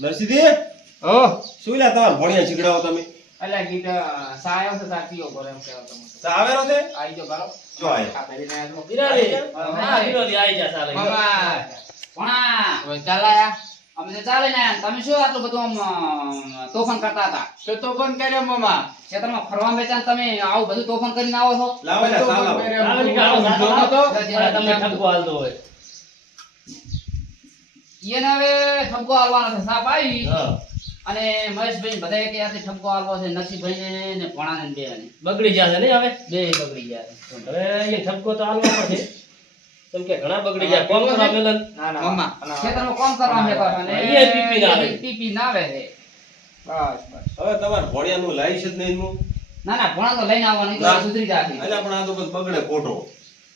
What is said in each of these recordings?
નરસિંહજી ઓ. શું લા તમાર ભણ્યા શીખડાવો તમે? અલ્યા ગીત સાયો છે સાચીઓ પર એમ કહેવા તમે સાવેરો છે? આઈ જો બારો. જો આયો. આ પહેરીને આયા છો. વિરાડી. હા, હા, આઈ જા સાલે. ભણા હવે ચાલાયા. અમે તો ચાલે ને. તમે શું આટલું બધું આમ તોફાન કરતા હતા? તો તોફાન કર્યો મામા. ખેતરમાં ફરવા બેચાન તમે આવું બધું તોફાન કરીને આવો છો? લાવો લાવો લાવો આવે ની કાળો સાતો જોતો તો? અને તમને ઠપકો હાલતો હોય. એને હવે ઠપકો આલવાનો છે સાપ આવી. હા. અને મહેશભાઈ બધા કે આથી ઠપકો આલવો છે નરસિંહભાઈ ને ભણાને ને બે ને બગડી જશે નહીં હવે? બે બગડી ગયા હવે એ ઠપકો તો આલવો પડશે કેમ કે ઘણા બગડી ગયા. કોમ કરવા મેલન ના? ના મમ્મા ખેતરમાં કોમ કરવા મેં કહો અને એ પીપી ના આવે. પીપી ના આવે. છે બસ બસ. હવે તમારે ભણ્યાનું લાઈશ જ નહીં નું ના ના ભોણા તો લઈને આવવાનું સુધરી જાય એટલે પણ આ તો બગડે ખોટો.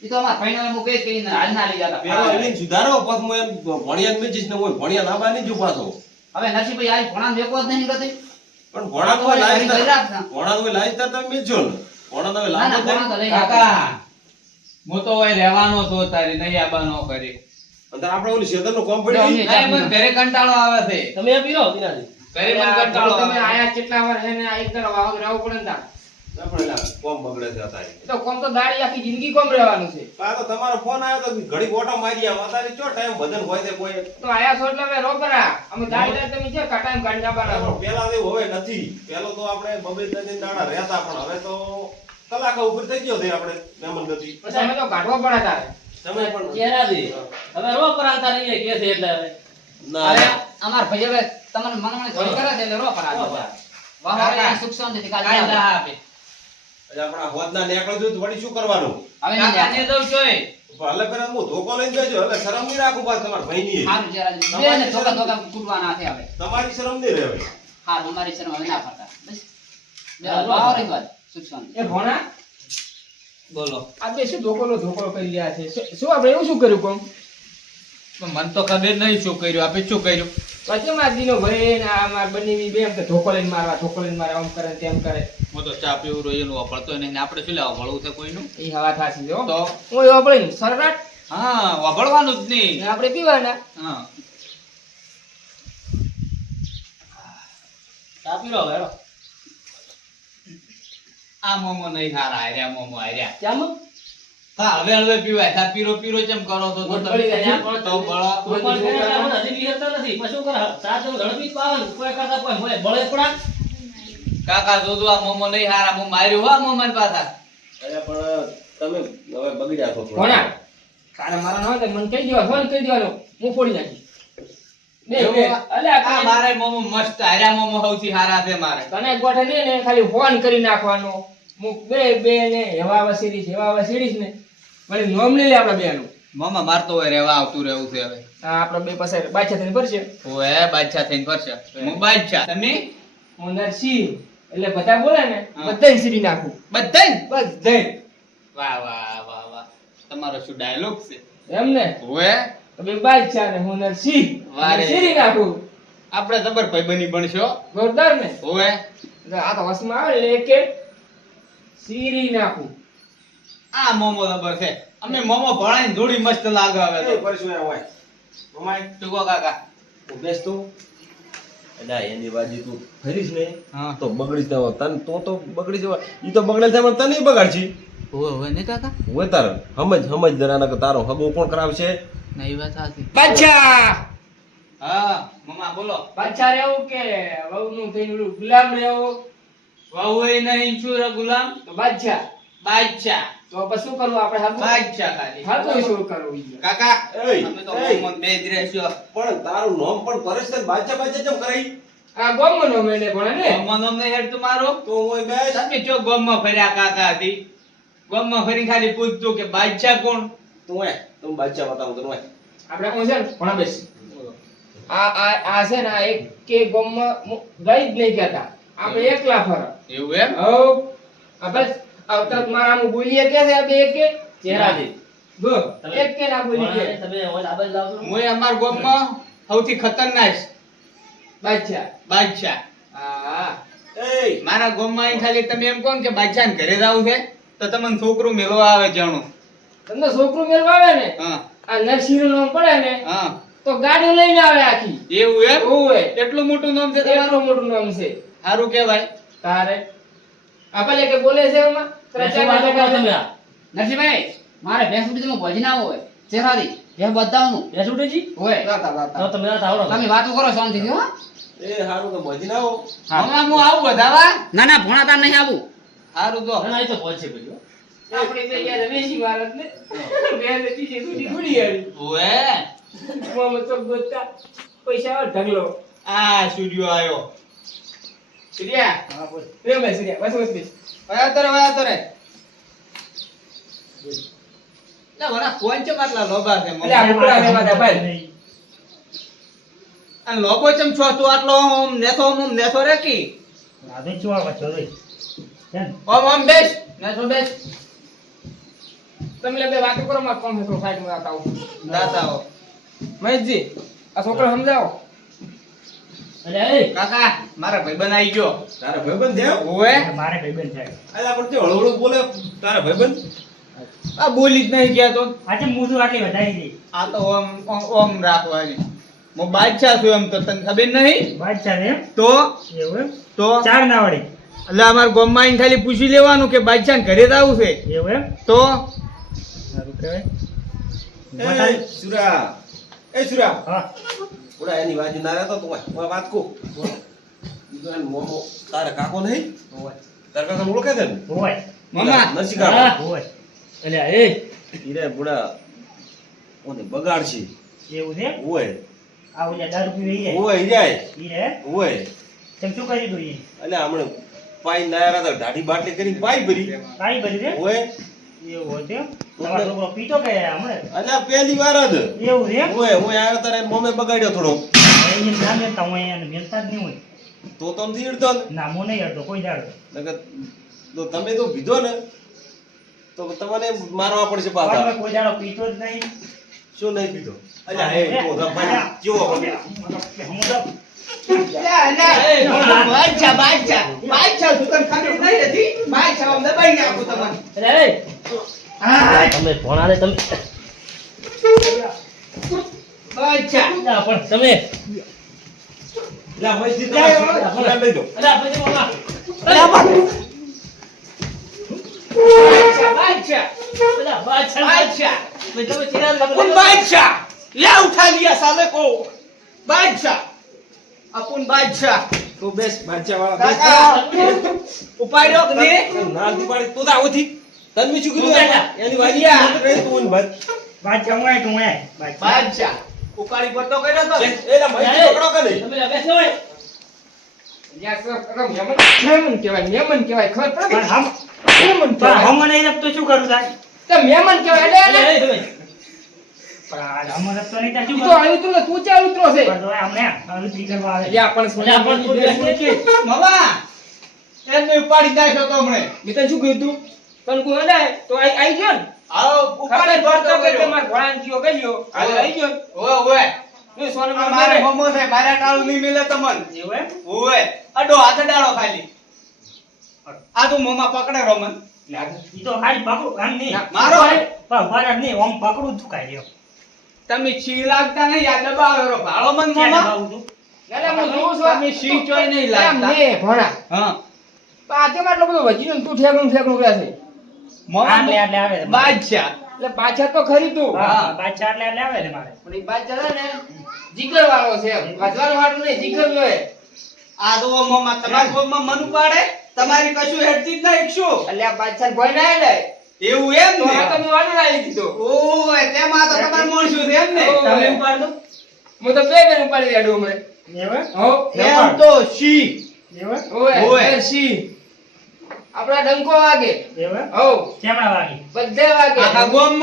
એ તો અમારા ભાઈને હું કહી કહીને હાલ ના લઈ જતા. પેલો એની સુધારો પછી હું એમ ભણ્યા મેચીશ ને હું ભણ્યા લાવવા નહીં જો પાછો હવે નરસિંહભાઈ આજ ભણા વેકો જ નહીં ગતી પણ ભણા તો લાઈશ ઘડી રાખતા. ભણા તો લાઈશ તમે મેચો ને. ભણા તો ના લાવો ના જ ભણા નહીં તો લઈને આવતા. કાકા હું તો હોય રહેવાનો તો તારી નહીં આબાનો કરી અને આપણે ઓલી શેતરનું કોમ પડી ના, ઘરે કંટાળો આવે છે. તમે પીઓ પીરો ઘરે મને કંટાળો તમે આયા કેટલા વાર હે ને આ એક તરફ આવો રહેવું પડે ને તાર. ના પણ એલા કોમ બગડે છે અત્યારે. એ તો કોમ તો દાડી આખી જિંદગી કોમ રહેવાનું છે. આ તો તમારો ફોન આવ્યો તો ઘડી ઓટો મારી આવો. અત્યારે ચો ટાઈમ ભજન હોય છે કોઈ? તો આયા છો એટલે હવે અમે દાડી તમે છે કટાઈમ કાઢી આપવાના પેલા એવું હવે નથી. પેલો તો આપણે બબે ત્રણ દાડા રહેતા પણ હવે તો કલાક ઉપર થઈ ગયો છે આપણે મહેમાન ગતિ. પછી તો કાઢવો પડે તારે. સમય પણ ચહેરાથી. હવે રો પરાંતા કે છે એટલે હવે? ના. અરે અમાર ભાઈ હવે તમને મનમણે કરે છે એટલે રો વાહ વાહ સુખ શાંતિથી કાલે આપે. એટલે આપણા હોદના નીકળ્યું તો વળી શું કરવાનું? હવે કાકાને દઉં છું એ. હલે પેલા હું ધોકો લઈને જજો એટલે શરમ નહીં રાખું પાછ તમારા ભાઈની હારું જરા બે ને ધોકા ધોકા કૂટવાના છે હવે. તમારી શરમ નહીં રહે હવે. હારું અમારી શરમ હવે ના ફરતા બસ. બે વાહ રહી વાત સુખ એ ભોણા? બોલો. આ બે શું ધોકોલો ધોકોલો કરી રહ્યા છે. શું- શું આપણે એવું શું કર્યું કોમ? મન તો ખબર નહીં શું કર્યું આપણે શું કર્યું? પછી મારા દીનો ભાઈ ને આ મારા બે એમ કે ધોકો લઈને મારવા ધોકો લઈને મારવા આમ કરે તેમ કરે. હું તો ચા પીવું એનું વાપરતો નહીં આપણે શું લેવા ભળવું છે કોઈનું? એ હવા થાશે જો. તો? હું એવા પડે સરરાટ હા વાપરવાનું જ નહીં. આપણે પીવાના. હા. ચા પી લો હેરો. આ મોમો નહીં હારા હાર્યા મોમો હાર્યા. ચામ? હા હવે હવે પીવાય. પીરો પીરો ચેમ કરો તો તો તમે પડી જાય. ત્યાં પણ તો બળો. પણ કરે આપણે હજી વિહરતા નથી. પછી શું કરે? ચા તો ઝડપી જ પાવાનું. કોઈ કરતા કોઈ હોય. બળે પડા. કાકા જોજો આ મોમો નહીં હારા. હું માર્યું હા મોમન પાછા. અરે પણ તમે હવે મારા ના હોય મને કહી દેવા. ફોન કહી દેવાનો. હું ફોડી નાખી મારે મોમો મસ્ત. હાર્યા મોમો સૌથી હારા છે મારે. તને ગોઠે ને ખાલી ફોન કરી નાખવાનો. હું બે બે ને હેવા વસીડીશ હેવા વસીડીશ ને. વળી નોમ લઈ લે આપડા બેનું. મોમા મારતો હોય રહેવા આવતું રહેવું છે હવે. આ આપડા બે પાસે બાદશાહ થઈને ભરશે ઓએ બાદશાહ થઈને ફરશે. હું. બાદશાહ તમે હું નરસિંહ એટલે બધા બોલે ને બધાને સીડી નાખું. બધાય? બધાય. વાહ વાહ વાહ વાહ. તમારો શું ડાયલોગ છે? એમ ને? ઓએ તો બે બાદશાહ ને હું નરસિંહ વારે. સીડી નાખું. આપણે જબર ભાઈબંધી બનશો જોરદાર ને? ઓએ આ તો વસમાં આવે એટલે એકે સીરી નાખું. આ મોમો જબર છે. અમે મોમો ભણાઈને ધૂળી મસ્ત લાગે હવે તો પરસું એ હોય. મમાઈ, ટુકો કાકા. તું બેસ તું. અલા, એની બાજુ તું ફરીશ ને તો બગડી જવા. તને તો તો બગડી જવા. ઈ તો બગડેલ થાય પણ તને બગાડશી. ઓવે ઓવે ને કાકા? હોય તાર. સમજ સમજ જરા તારો હગો કોણ કરાવશે? ના એ વાત સાચી. બાદશાહ! હા મમ્મા બોલો. બાદશાહ રહેવું કે વહુનું થઈને ઓલું ગુલામ રહેવું? વહુ એ નહીં છું રે ગુલામ. તો બાદશાહ બાદશાહ તો પછી શું કરવું આપણે હાલ બાદશાહ ખાલી. હાલ શું કરવું કાકા તમે તો એય. બે જ રહેશો. પણ તારું નામ પણ પરેશ ને બાદશાહ બાદશાહ કેમ કરાઈ? આ ગોમનો મેલે પણ ને મોમો નો નહીં હેડ તમારો તો હું બે બેસ તમે ચો ગોમમાં ફર્યા કાકા હતી. ગોમમાં ફરી ખાલી પૂછતું કે બાદશાહ કોણ? તું હે તું બાદશાહ બતાવું તું હે આપણે કોણ છે ને? ભણા બેસ આ આ આ છે ને આ એક કે ગોમમાં મુ- ગઈ જ નહીં કહેતા. આપણે એકલા ફરક એવું એમ? હવ આ બસ આવતા મારા આમ બોલીએ કે છે આપણે એક કે? ચહેરાથી. ગો એક કે ના બોલી કે તમે ઓલ આ બાજુ હું અમાર ગોમમાં સૌથી ખતરનાક બાદશાહ. બાદશાહ. હા. એય મારા ગોમમાં ખાલી તમે એમ કહો કે બાદશાહ ને ઘરે જાવ છે તો તમને છોકરું મેળવા આવે જાણું. તમને છોકરું મેળવા આવે ને? હા. આ નરસિંહનું નામ પડે ને હા. તો ગાડી લઈને આવે આખી. એવું એમ? ઓવે. એટલું મોટું નામ છે તમારું? મોટું નામ છે. સારું કહેવાય. તારે. આપણે કે બોલે છે એમાં? નરસિંહભાઈ મારે ભેંસ ઉડી તમે ભોજી ના હોય. શેરાથી ભેંસ બતાવવાનું ભેંસ ઉઠેજી? હોય. વાતા તમે ના તાવડો તમે વાતો કરો શાંતિથી હો. એ સારું તો ના આવો હમણાં હું આવું બધાવા ના ના ભોણા તાર નહીં આવું. સારું તો. ના, એ તો પહોંચે ભાઈ, આપણે તો યાર ને આવી. ઓએ તો ગોતા પૈસા ઢગલો. આ સ્ટુડિયો આયો સૂર્યા. હા, બોલ. રે મે સૂર્યા બસ. બસ બસ વયા તરે વયા તરે લે વરા કોણ છે માટલા લોબા છે? એટલે આ ઉપડા ને બધા ભાઈ. અને લોબો ચમ છો? તું આટલો ઓમ નેસો ઓમ નેસો રે કી? રાધે ચુવાવા છો રે. ઓમ ઓમ બેસ. ના તો બેસ. તમે લે બે વાત કરો માં કોણ હતો સાઈડમાં આતા દાતાઓ મહેશજી આ છોકરો સમજાવો. એ, કાકા મારા ભાઈબંધ આવી ગયો તારા ભાઈબંધ છે ઓએ મારે ભાઈબંધ છે. અલા પણ તે હળવળું બોલે તારા ભાઈબંધ આ બોલી જ નહીં ગયા તો આજે મૂછું આટલી વધારી દે. આ તો ઓમ ઓમ- રાખવાની મો બાદશાહ છું એમ તો તને ખબર નહીં બાદશાહ ને તો એવું એમ? તો ચાર ના વળી. એટલે અમાર ગોમમાં આઈને ખાલી પૂછી લેવાનું કે બાદશાહ ઘરે જ આવું છે એવું એમ? તો સારું કહેવાય. એ સુરા એ સુરા હા. ઓલા એની વાજી ના રહેતો તું હું વાત કહું બીજો એને મોમો તારે કાકો નહીં? તારે કાકાને ઓળખે છે ને? હોય. મામા નસી કાકો. હોય. એટલે એ, હીરે બુડા ઓને બગાડ છે. એવું છે? હોય. આ ઓલા દારૂ પીવે ઈ રે. ઓય હીરાય ઈ રે? તેમ શું કરી દો ઈ? એટલે હમણે પાઈ નાયરા તો ઢાઢી બાટલી કરી પાઈ ભરી. પાઈ ભરી રે? ઓય એવું છે? તમારો છોકરો પીતો કે હમણાં? અલ્યા પહેલી વાર જ એવું છે? ઓય હું આવ્યો તારે મોમે બગાડ્યો થોડો એને ના મેલતા હોય, એને મેલતા જ નહીં હોય. તો તો નથી ના, હું નહીં હડતો, કોઈ દાડો. નકર તો તમે તો પીધો ને તો તમને મારવા પડશે પાછા પણ કોઈ જાડો પીતો જ નહીં. શું નહીં પીધો અલ્યા એ તો રબાઈ કેવો બને હું તો બાદશાહ બાદશાહ બાદશાહ તું તને ખબર નહીં હતી બાદશાહ અમને દબાઈ નાખું તમારે! તમે ભણાને તમે. પણ તમે. બાદશાહ. લે ઉઠા લિયા સામે કો. બેસ બાદશાહ વાળા ઉપાડ્યો ને ના દીપાડી તું તો આવું તન્વી શું કીધું. એની રહી તું ભાઈ. બાદશાહ, હું. આય, તું આય. બાદશાહ. ઉકાળી પડતો કર્યો તો. એલા મસ્તી પકડો કે નહીં? તમે બેસો મહેમાન કહેવાય મહેમાન કહેવાય. ખબર પડે? પણ હમ- મહેમાન પણ હમ નહીં રખતો શું કરું? તો કહેવાય એટલે તાર શું કીધું? તું તને કોઈ અડાય તો આઈ આઈ ગયો ને? આવો ઉપાડી ભરતો કે તમાર ભણાન કયો ગયો આ આઈ ગયો ઓય ઓય ને સોને મારે મોમો છે મારે ટાળું નહીં મિલે તમન. એવું એમ? ઓય અડો હાથ ડાળો ખાલી. આ તું મોમા પકડે રોમન. ઈ તો હારી પકડું, નહીં. મારો. પણ નહીં, પકડું જ થુકાય રહ્યો. તમે છી લાગતા નહીં? આ દબાવેરો ભાળો મન મોમાં. દબાવું તું? ના ના હું જોઉં છું. તમે શી ચોય નહીં લાગતા. ને ભણા? હા. પણ આજે માં બધો વજીનો તું ઠેકણું ઠેકણું રહે છે. આટલે આટલે આવે છે. બાદશાહ. એટલે પાછા તો ખરી તું. હા, બાદશાહ આટલે આટલે આવે છે મારે. પણ એ બાદ ને જીગર વાળો છે એમ. વાંચવાનું નહીં જીગર જોઈએ આ તો મોમાં તમારા કોમમાં મન ઉપાડે તમારી કશું હેડતી જ નહીં શું? એટલે આ બાદશાહ ભય ના લે એવું એમ આ ને મેં વાળું લાવી દીધો. ઓય તેમાં તો તમારે મોણસું છે એમ ને. તમે ઉપાડ દો. હું તો બે બેન ઉપાડી દેડું હમણે. એવા હો એમ તો શી? એવા? ઓય ઓય. આપડા ડંકો વાગે. એમ? ચેમડા વાગે? બધે વાગે. આખા ગોમ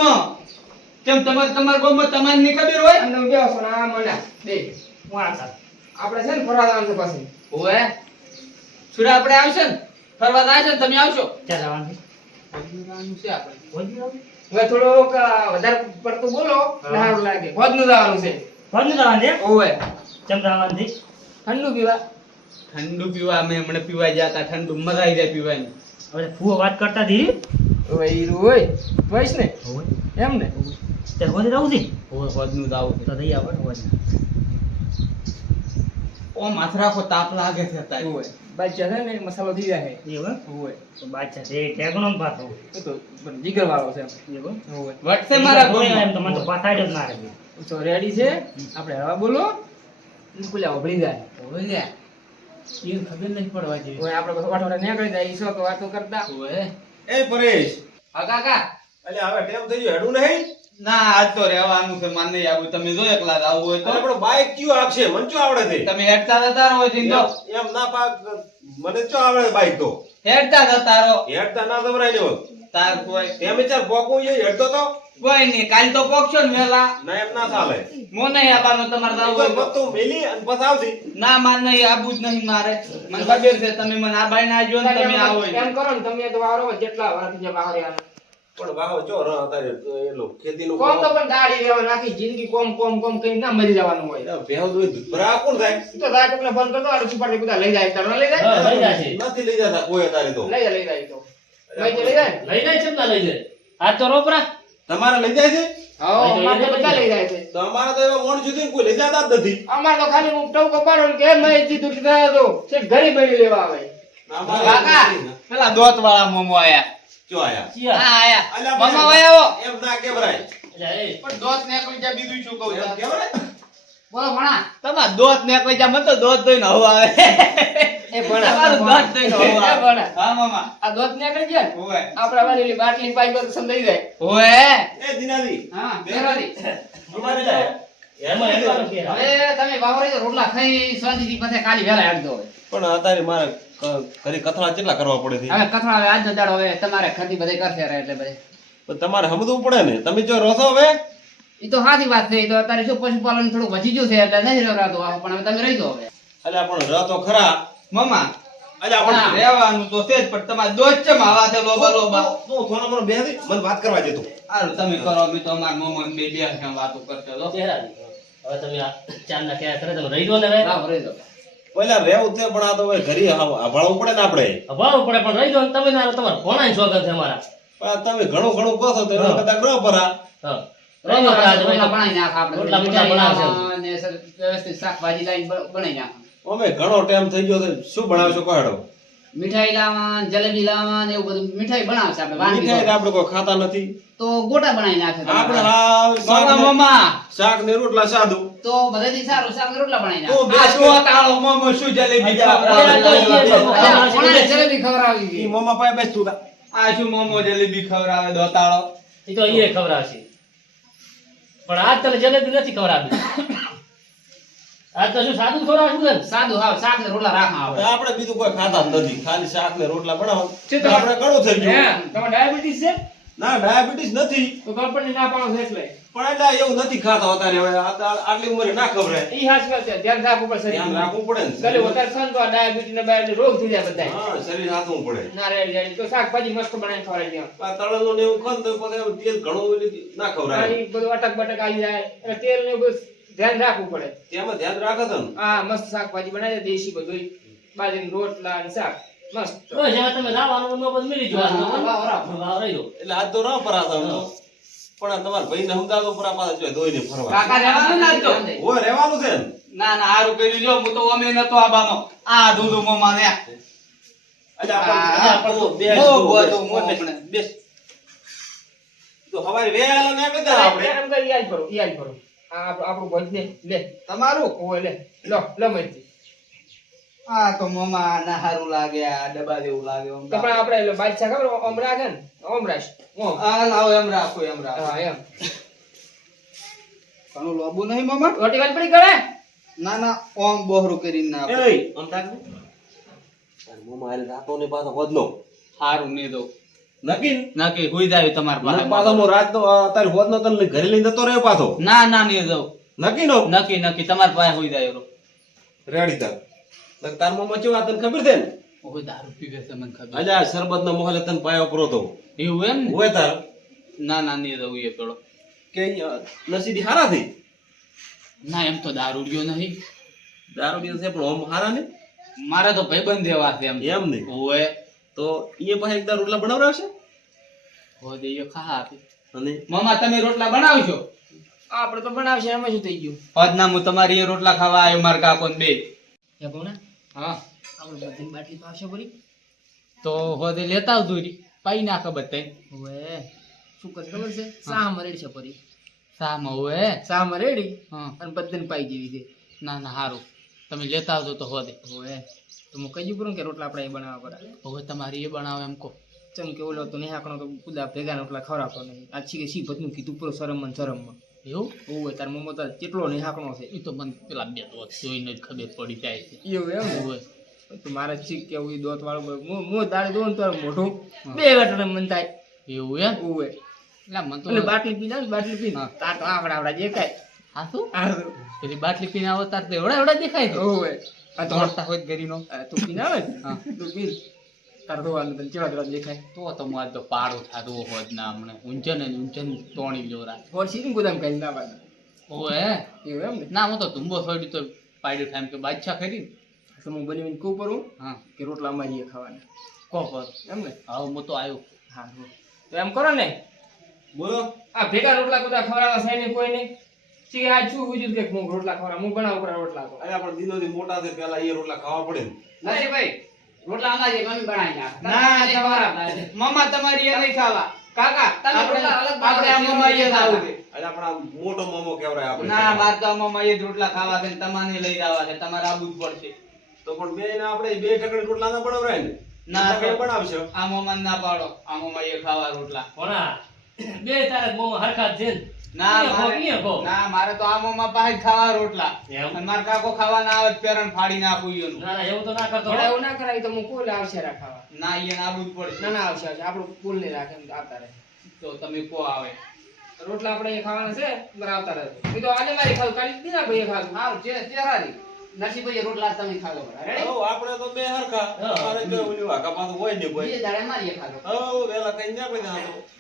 કેમ તમાર તમાર ગોમ તમારની ખબર હોય? અને હું બેસો આ મને. દે હું આવતા આપણે છે ને ફરવા જવાનું છે પાછું. ઓએ સુરા આપણે આવશે ને? ફરવા જાય છે ને? તમે આવશો? ક્યાં જવાનું છે? છે આપણે. હવે થોડોક વધારે પડતું બોલો સારું લાગે. ભોજનું જવાનું છે. ભોજનું જવાનું છે? ઓએ ચમ જવાનું છે? ઠંડુ પીવા. ઠંડુ પીવા અમે હમણાં પીવા ગયા હતા ઠંડુ મજા આવી જાય પીવાની. હવે ફૂવો વાત કરતા હતી ઓવે હીરું હોય જોઈશ ને? એમ ને? ત્યારે ભોજન રહું છે? હોય હોદનું જ આવું તો થઈ આવે ને ઓ ઓમ હાથ તાપ લાગે છે તારે હોય બાદશાહ છે ને મસાલો થઈ જાય. એવું હોય તો બાદશાહ છે એ ટેકનો ને પાછો. એ તો જીગર વાળો છે એવું? હોય વટસે મારા કોઈ એમ તો મને તો પાછાડ જ ના રહે. તો રેડી છે? આપણે હવા બોલો. પેલા ઓભળી જાય. ઓભળી લે. એને ખબર નહીં પડવા જેવી. હોય આપણે બધા વાટોડા નીકળી જાય ઈશો તો વાતો કરતા. હોય એ પરેશ. હા કાકા. એટલે હવે ટેમ થઈ ગયો હેડું નહીં? ના આજ તો રહેવાનું છે માન નહીં આવું તમે જો એકલા જ આવવું હોય તો. પણ બાઈક કયું આપશે? મને શું આવડે છે? તમે હેડતા જતા રહો એમ ના પાક મને શું આવડે બાઈક તો? હેડતા જતા રહો. હેડતા ના સમરાય ને તાર કોઈ એમ વિચાર પોકું એ હેડતો તો. કોઈ નહીં કાલ તો પોકશો ને વેલા. ના એમ ના ચાલે. મો નહીં આબાનો તમારે હોય તો. બધું મેલી અને પછી આવતી ના માર નહીં આબુ જ નહીં મારે. મને ખબર છે તમે મને આ બાઈ ના જો ને તમે આવો એમ. કરો ને તમે તો વારો જેટલા વાર જે બહાર આવ્યા પણ ભાવ જો ર અત્યારે એલો ખેતીનું કોમ તો પણ દાડી લેવા નાખી જિંદગી કોમ કોમ કોમ કઈ ના મરી જવાનું હોય. ભેવ તો ભરા કોણ થાય? તો રાત પેલા ફોન કરતો આ સુપારી બધા લઈ જાય તાર લઈ જાય? હા, લઈ જશે. નથી લઈ જતા કોઈ અત્યારે તો. લઈ જાય લઈ જાય તો. લઈ જાય. લઈ જાય છે ના લઈ જાય? આજ તો રોપરા તમારે લઈ જાય છે? અમારે તો બધા લઈ જાય છે. તો અમારે તો એવા મોણ સુધી કોઈ લઈ જતા જ નથી. અમારે તો ખાલી હું ટવકો પાડો ને કે મેં જીધું કે ગયા તો છે ઘરે બેડી લેવા આવે. કાકા પેલા દોત વાળા મોમો આયા. ચો આયા? આયા. મામા ભાઈ, એમ ના કેવરાય પણ દોત ને કોઈ બીજું શું કહું કેવરાય બોલો ભણા તમાર દોત ને કોઈ જા તો દોત ધોઈને હવા આવે. એ ભણા તમારું દોત ધોઈને હવા આવે. ભણા. હા મામા. આ દોત ને કરી ગયા ઓય આપડા વાળી બાટલી પાઈ પર સમજાઈ જાય. ઓય એ દિનાદી હા બેરાડી અમારે જાય એમાં એમાં કે હવે તમે વાવરે રોટલા ખાઈ શાંતિથી પછી કાલી વહેલા હેડજો પણ અત્યારે મારે ઘરે કથળા કેટલા કરવા પડે છે? હવે કથળા હવે આજનો દાડો હવે તમારે ખર્ચી બધે કરશે એટલે બધે. તમારે સમજવું પડે ને. તમે જો રોસો હવે એ તો સાચી વાત છે એ તો અત્યારે શું પશુપાલન થોડું વધી ગયું છે એટલે નહીં રહેવાતું આ પણ હવે તમે રહી દો હવે. એટલે પણ રહ તો ખરા મમા અલ્યા આપણે રહેવાનું તો છે જ પણ તમારે દોત ચમ આવા છે લોબા લોબા? તો થોડો ઘણો બે મને વાત કરવા દેતો હારું તમે કરો મેં તો અમાર મોમો બે બે વાતો કરતો હતો હવે તમે આ ચાંદના ક્યાં કરે? તમે રહી દો ને રહી દો પેલા રહેવું તે પણ આ તો હવે ઘરે આભાળવું પડે ને આપણે. અભાવ પડે પણ રહી દો ને તમે ના તમારા ભણાય સ્વાગત છે અમારા. પણ તમે ઘણું ઘણું કહો છો તો કદાચ હા. કરતા પરા. હા. ઘણો ટાઈમ થઈ ગયો શું બનાવશો કહો મીઠાઈ લાવવા જલેબી લાવવા ને એવું બધું મીઠાઈ બનાવશે આપણે વાનગી મીઠાઈ તો. તો. આપણે કોઈ ખાતા નથી. તો ગોટા બનાવી નાખશે આપણે હાવ શાક મામા. શાક ને રોટલા સાદું. તો બધાથી સારું શાક ને રોટલા બનાવી નાખ. તું બે આ શું તાળો મોમો શું જલેબી અલ્યા, ખવડાવે? અલ્યા, અલ્યા, કોણે જલેબી ખવડાવી ઈ હતી? પાસે બેસતું આ શું મોમો જલેબી ખવડાવે? દોતાળો એ તો એ ખવડાવશે. પણ આજ તને જલેબી નથી ખવડાવી. આજ તો શું સાદું ખવડાવશું ને? સાદું શાક ને રોટલા રાખવા આવે. આપણે બીજું કોઈ ખાતા જ નથી. ખાલી શાક ને રોટલા બનાવો. છે આપણે ઘણું થઈ ગયું. તમારે ડાયાબિટીસ છે? ના ડાયાબિટીસ નથી. તો કંપની ના પાડો છે એટલે. પણ એટલે એવું નથી ખાતા અત્યારે હવે. આટલી ઉંમરે ના ખબર ઈ હાસ વાત છે. ધ્યાન રાખવું પડે શરીર ધ્યાન રાખવું પડે ને. ગલે વધારે ખાન તો આ ડાયાબિટીસ ને બાયબિટીસ રોગ થઈ જાય બધા હા શરીર હાથવું પડે. ના રે જાય તો શાકભાજી મસ્ત બનાવીને ખવડાવી દે આ તળેલું ને એવું ખાન તો પછી તેલ ઘણું ના આ ઈ બધું અટક બટક આવી જાય. એટલે તેલ ને બસ ધ્યાન રાખવું પડે. તેમાં ધ્યાન રાખો તો હા મસ્ત શાકભાજી બનાવી દે દેશી બધું બાજરી રોટલા ને શાક. મસ્ત બસ હવે તમે લાવવાનું નો બધું મિલી જવાનું એટલે આજ તો. પણ તમારા ભાઈ ને સમજાવો પરા પાછા જોઈએ ધોઈને ફરવા. કાકા રહેવાનું ના તો ઓય રહેવાનું છે ને ના હારું કર્યું. જો હું તો અમે નતો આબાનો. આ દૂધુ મોમા ને એટલે આ, આપણે તો બેસ તું, બધું મોં બેસ. તો હવારે વહેલા ના કીધા આપણે. એમ કરી યાદ કરો યાદ કરો. આ આપણું ભોજ ને લે. તમારું? ઓય લે. લો લો મરજી. આ તો મમા ના હારું લાગે આ ડબ્બા જેવું લાગે. તો પણ આપણે એટલે બાદશાહ ખબર ઓમ રાખે ને ઓમ રાખ. ઓમ. આ ના એમ રાખો એમ રાખો. હા એમ. કનો લોબુ નહીં મમા? રોટી વાળી પડી ગળે? ના ના ઓમ બોહરું કરીને ના. એય, આમ તાક ને. તારી મોમાં હારે રાતો ને પાછો હોદનો. હારું ને દો નકી નકી નાખી હુઈ જાય તમાર પાસે પાછો નો રાત તાર તારી હોદનો તને ઘરે લઈને જતો રહ્યો પાછો? ના ના ને દઉં નકી નો નક્કી નક્કી તમાર પાસે હોઈ જાય. રેડી તાર. તારમાં ચેવું તને ખબર છે ને? ઓય દારૂ પીવે છે મને ખબર. અલ્યા શરબત નો મોહલે તને પાયો પરો તો એવું એમ ને? હોય તાર. ના ના ની રહું એ પેલો કે અ, નસીબી હારા થઈ ના એમ તો દારૂ દારૂડિયો નહીં. દારૂ છે પણ ઓમ હારા ને? મારે તો ભાઈબંધ એવા છે એમ. એમ નહીં ઓય તો એ પાસે એક દાર રોટલા બનાવડાવશે? હોદે એ ખા આપે. અને? મામા તમે રોટલા બનાવશો? આપણે તો બનાવશે એમાં શું થઈ ગયું? આજના હું તમારી એ રોટલા ખાવા આવ્યો મારા કાકો ને બે. એ કોને? હા. આપણે બધી બાટલી પાવશે પડી તો હોદે લેતા આવજો રી. પાઈ નાખે બધાય. ઓએ શું કરે ખબર છે? સા મરેડ છે પરી. સા હોય સા મરેડી હા. અને બધાને પાઈ જેવી છે. ના ના સારું તમે લેતા આવજો તો હોદે ઓએ તો હું કહી કરું કે રોટલા આપણે એ બનાવવા પડે. હવે તમારી એ બનાવો એમ કહો. ચમ કે ઓલો તો નહીં આકણો તો કુદા ભેગા રોટલા ખવડાવતો નહીં. આ છે કે સી ભતનું કીધું? પૂરો શરમમાં શરમ શરમમાં. એવું? ઓવે તાર મમ્મો તો કેટલો નિહાકણો છે? એ તો મને પેલા બે દોત જોઈને જ ખબર પડી જાય છે. એવું એમ? હોય તો મારે ચીક કેવું એ દોત વાળું હું દાડે દોન તો મોઢું. બે મન થાય. એવું એમ? ઓવે. એટલે મને તો બાટલી પી જાય બાટલી પી તાર તો આવડા આવડા દેખાય. હા શું? પેલી બાટલી પીને આવો તાર તો એવડા એવડા દેખાય ઓવે. આ તો દોડતા હોય ગરીનો. તું પીને આવે ને. હા. તું પી તાર ધોવાનું તને ચેવા દેખાય? તો તો આજ તો પાડો થાતો હોત ના હમણાં. ઊંચન ને ઊંચન તોણી લેવરા હોર સીધી ગોદામ કઈ ના બાદ ઓ હે? એવું એમ ને? ના હું તો ધુંબો છોડી તો પાડ્યો થાય કે બાદશાહ ખરી. તો હું બની કહું પરું હા. કે રોટલા અમારી ખાવાના. કો પર. એમ ને? હા હું તો આવ્યો. હા હો. તો એમ કરો ને. બોલો. આ ભેગા રોટલા બધા ખવડાવવા છે ને કોઈ નહીં ચી આ શું હુજું કે હું રોટલા ખવડાવ? હું બનાવું કરા રોટલા તો અરે આપણે દિનોથી મોટા છે પેલા એ રોટલા ખાવા પડે ને. નથી ભાઈ. રોટલા અમારી મમ્મી બનાવી નાખે. ના તમારા ખાવા. મામા તમારી એ નહીં ખાવા. કાકા તમે રોટલા અલગ આપણે આ મમ્મા એ ખાવું છે. એટલે આપણા મોટો મમ્મો કેવરાય આપણે? ના માર તો મમ્મા એ રોટલા ખાવા છે તમારે લઈ જવા છે. તમારે આબુ જ પડશે. તો પણ બે ને આપણે બે ટકડી રોટલા ના બનાવરાય ને? ના, તમે બનાવશો. આ મમ્મા ના પાડો. આ મમ્મા એ ખાવા રોટલા. ભણા બે તારે મમ્મા હરખા છે ને. ના ઈયો ઈયો. મારે તો પાસે ખાવા રોટલા એમ? કાકો ખાવા ના આવે પેરણ ફાડી નાખું ઈયોનું. ના ના એવું તો ના કરતો એવું ના કરાય તો હું આવશે રાખવા ના જ પડશે ના ના આવશે આવશે આપણું કુલ નહીં રાખે આવતા રહે તો તમે કો આવે રોટલા આપણે ખાવાના છે બરાબર આવતા રહે તો આજે મારી ખાવ કાઢી દીધા ભાઈ ખાવ હારું, જે તેરારી. નરસિંહભાઈ રોટલા તમે ખાલો. Ready? હવ, આપણે તો બે હરખા. હા. મારે તો ઓલી વાકા પાછું હોય ને કોઈ. એ દાડે મારીએ ખાલો હવ વેલા કઈ ના કોઈ ના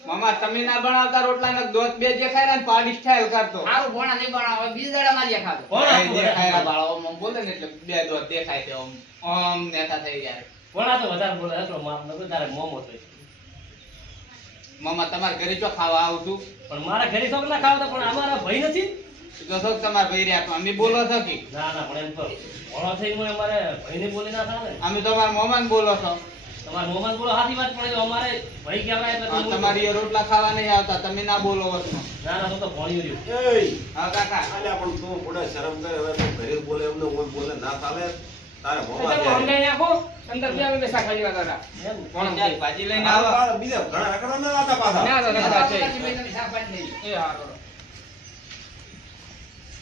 મામા તમે ના બનાવતા રોટલા ને દોત બે દેખાય ને પાડી સ્ટાઈલ કરતો હારું, ભોણા નહીં બનાવો. બીજે દાડે મારીએ ખાલો ભોણા દેખાય વધારે બાળો મમ બોલે ને એટલે બે દોત દેખાય છે ઓમ ઓમ નેતા થઈ જાય ભોણા તો વધારે બોલે એટલો મામ નતો તારે મોમો થઈ મામા તમારે ઘરે જો ખાવા આવું છું પણ મારા ઘરે તો ના ખાવતા પણ અમારા ભાઈ નથી? તો શોખ ભાઈ રહ્યા અમે બોલો છો કે ના ના પણ એમ તો ભણો થઈ મને અમારે ભાઈને બોલી ના થાય અમે તો અમારા મોમાં બોલો છો તમારે મોમાં બોલો સાચી વાત પણ અમારે ભાઈ કહેવાય એટલે આ તો હું- તમારી રોટલા ખાવા નહીં આવતા તમે ના બોલો વચમાં ના ના તો તો ભણ્યું રહ્યું હા કાકા અલ્યા પણ તું પોડા શરમ કરે હવે તું ઘરે જ બોલે એમને ઓય બોલે ના ચાલે તારે. નાખો અંદર બે અમે બેસા ખાલી વાતા હતા કોણ ભાજી લઈને આવો બીજા ઘણા રકડા ના હતા પાછા ના ના ના. એ હારો